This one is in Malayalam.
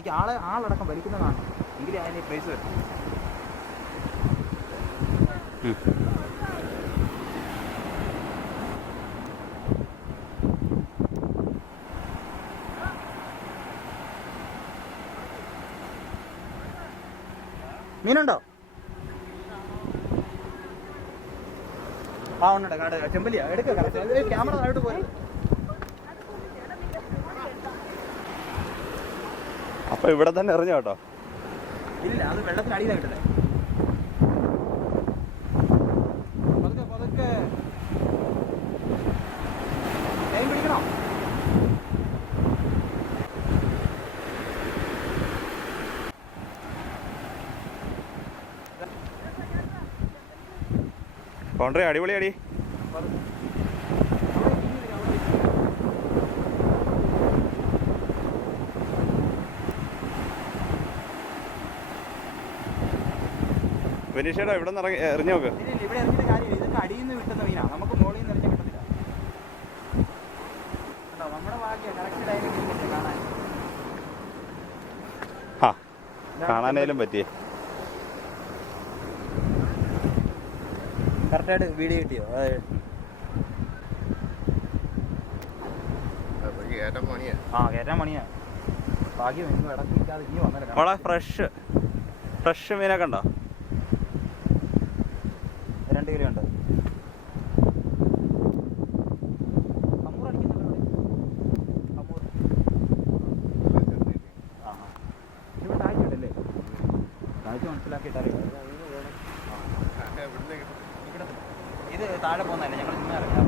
എനിക്ക് ആളടക്കം വലിക്കുന്നതാണ് എങ്കിലേ അതിന് പ്രൈസ് വരും. മീനുണ്ടോ? ആ ഉണ്ട് കാട് ചെമ്പലിയാ. എടുക്ക ക്യാമറ താഴോട്ട് പോയി. അപ്പൊ ഇവിടെ തന്നെ എറിഞ്ഞോ കേട്ടോ? ഇല്ല, അത് വെള്ളത്തിന് അടിയിലാണ് കിട്ടുന്നത്. പതുക്കെ പതുക്കെ ലൈൻ പിടിക്കണോ? കോൺട്രി അടിപൊളിയാടി. വിനീഷേടാ ഇവിടെ നിന്ന് എറിഞ്ഞു നോക്ക്. ഇവിടെ എറിഞ്ഞിട്ട് കാര്യമില്ല, ഇതൊക്കെ അടിയിൽ നിന്ന് കിട്ടുന്ന മീനാ, നമുക്ക് മുകളിൽ നിന്ന് എറിഞ്ഞാൽ കിട്ടത്തില്ല. നമ്മുടെ ഭാഗ്യം കറക്റ്റ് ടൈമിൽ കാണാൻ. ആ കാണാനേലും പറ്റിയേ. കറക്റ്റായിട്ട് വീഡിയോ കിട്ടിയോ? കയറ്റാൻ പണിയാ. ഭാഗ്യം എങ്ങും ഇടക്ക് നിൽക്കാതെ ഇനി വന്നല്ലോ. അവിടെ ഫ്രഷ് മീനൊക്കെ ഉണ്ടോ? 2 കിലോ ഉണ്ട്. ഇവിടെ താഴ്ചയുണ്ടല്ലേ? താഴ്ച മനസ്സിലാക്കിയിട്ടറിയാം. ഇത് താഴെ പോകുന്നതല്ലേ, ഞങ്ങൾ ഇന്ന് ഇറങ്ങാം.